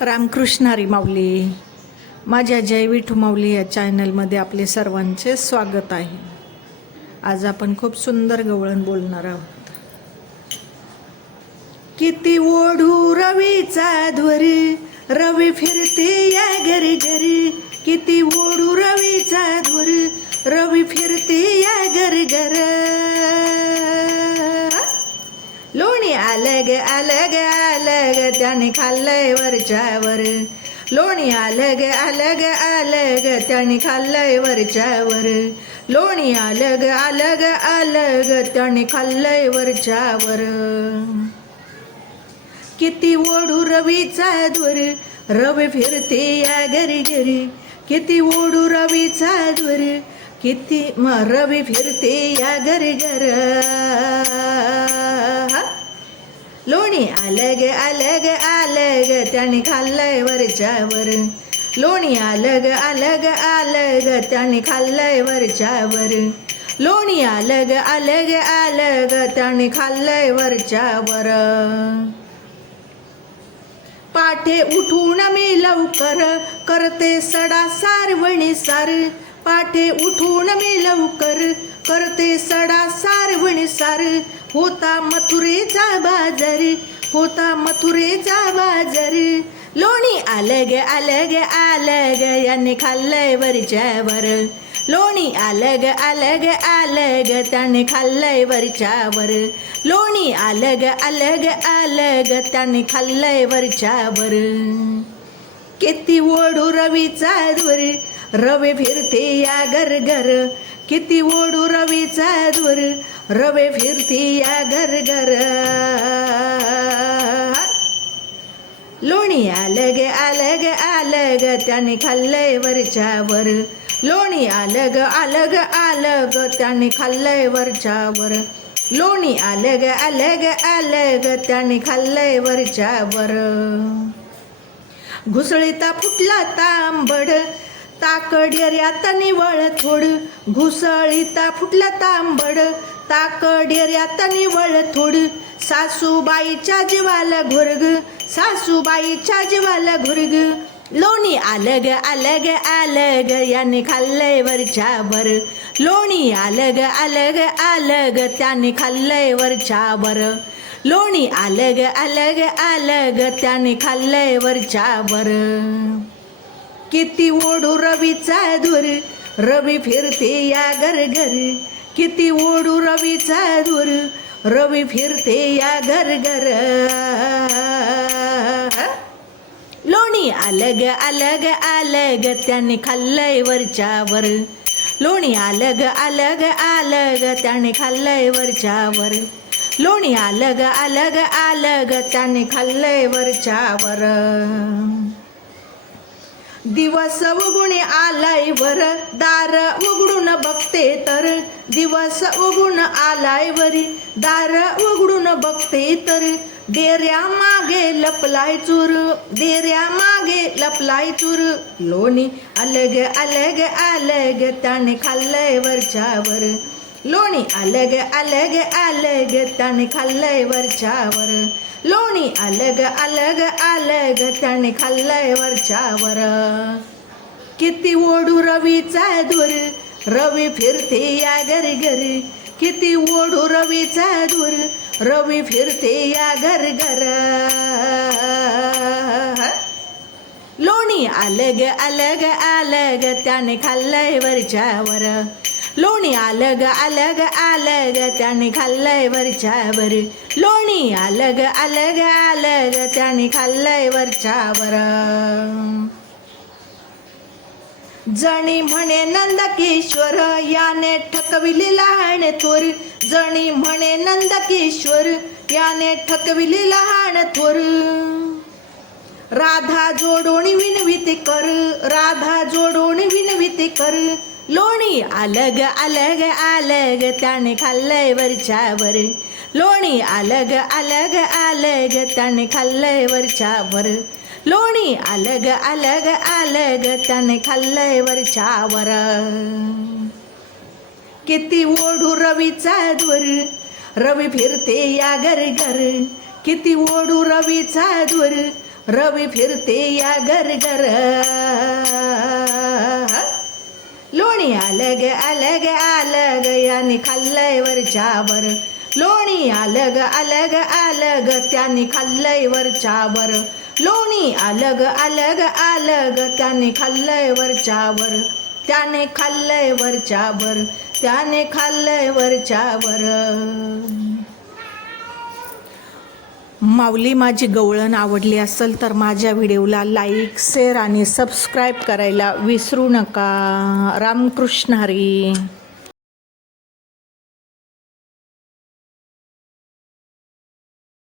रामकृष्णारी माऊली. माझ्या जय विठू माऊली या चॅनलमध्ये आपले सर्वांचे स्वागत आहे. आज आपण खूप सुंदर गवळण बोलणार आहोत. किती ओढू रवीचा ध्वर रवी फिरते या घरी घरी. किती ओढू रवीचा ध्वर रवी फिरते या घरी घर. लोणी अलग अलग अलग त्याने खाल्लंय वरच्यावर. लोणी अलग अलग अलग त्याने खाल्लंय वरच्यावर. लोणी अलग अलग अलग त्याने खाल्लंय वरच्यावर. किती ओढू रवीचा ध्वर रवी फिरते या घरी घरी. किती ओढू रवीचा ध्वर किती म रवी फिरते या घरी घर. लोणी अलग अलग अलग त्याने खाल्लंय वरच्यावर. लोणी अलग अलग अलग त्याने खाल्लंय वरच्यावर. लोणी अलग अलग अलग त्याने खाल्लंय वरच्यावर. पाठे उठून मी लवकर करते सडा सारवणी सार. पाठे उठून मी लवकर करते सडा सारवणी सार. होता मथुरेचा बाजार होता मथुरेचा बाजार. लोणी अलग अलग अलग याने खाल्लंय वरच्यावर लोणी अलग अलग अलग त्याने खाल्लंय वरच्यावर लोणी अलग अलग अलग त्याने खाल्लंय वरच्यावर किती ओढू रवीचा दूर रवे फिरते या घर घर किती ओढू रवीचा दूर रवे फिरते या घर घर लोणी आलग आलग आलग त्याने खाल्लंय वरच्यावर. लोणी आलग आलग आलग त्याने खाल्लंय वरच्यावर. लोणी आलग आलग आलग त्याने खाल्लंय वरच्यावर. घुसळीता फुटला तांबड ताकड्यात निवळ थोड. घुसळीता फुटला तांबड ताकड्यात निवळ थोड. सासूबाईच्या जीवाला घुरग. सासूबाईच्या जीवाला घुरग. लोणी अलग अलग अलग याने खाल्लंय वरच्यावर लोणी अलग अलग अलग त्याने खाल्लंय वरच्यावर लोणी अलग अलग अलग त्याने खाल्लंय वरच्यावर किती ओढू रवीचा धुर. रवी फिरते या घर घर किती ओढू रवीचा दूर. रवी फिरते या घर घर लोणी अलग अलग अलग त्याने खाल्लंय वरच्यावर लोणी अलग अलग अलग त्याने खाल्लंय वरच्यावर लोणी अलग अलग अलग त्याने खाल्लंय वरच्यावर दिवस उगुण आलाय वर दार उघडून बघते तर. दिवस उघडून आलाय वरी दार उघडून बघते तर. डेऱ्या मागे लपलाय चूर डेऱ्या मागे लपलाय चूर. लोणी अलग अलग अलग त्याने खाल्लंय वरच्यावर. लोणी अलग अलग अलग त्याने खाल्लंय वरच्यावर. लोणी अलग अलग अलग त्याने खाल्लंय वरच्यावर. किती ओढू रवीचा धुर रवी फिरते या घरी घरी किती ओढू रवीचा धुर रवी फिरते या घर घर लोणी अलग अलग अलग त्याने खाल्लंय वरच्यावर. लोणी अलग अलग अलग त्याने खाल्लंय वरच्यावर. लोणी अलग अलग अलग त्याने खाल्लंय वरच्यावर. जणी म्हणे नंदकिशोर याने ठकविली लहान थोर. जणी म्हणे नंदकिशोर याने ठकविली लहान थोर. राधा जोडोणी विनविती कर राधा जोडोणी विनविती कर. लोणी अलग अलग अलग त्याने खाल्लंय वरच्यावर. लोणी अलग अलग अलग त्याने खाल्लंय वरच्यावर. लोणी अलग अलग अलग त्याने खाल्लंय वरच्यावर. किती ओढू रवीचा ध्वर रवी फिरते या घर घर किती ओढू रवीचा ध्वर रवी फिरते या घर घर लोणी आलं ग आलं ग आलं ग याने खाल्लंय वरच्यावर लोणी आलं ग आलं ग आलं ग त्याने खाल्लंय वरच्यावर लोणी आलं ग आलं ग आलं ग त्याने खाल्लंय वरच्यावर त्याने खाल्लंय वरच्यावर त्याने खाल्लंय वरच्यावर माऊली माझी गवळण आवडली असेल तर माझ्या व्हिडिओला लाईक शेअर आणि सबस्क्राईब करायला विसरू नका. रामकृष्ण हरी.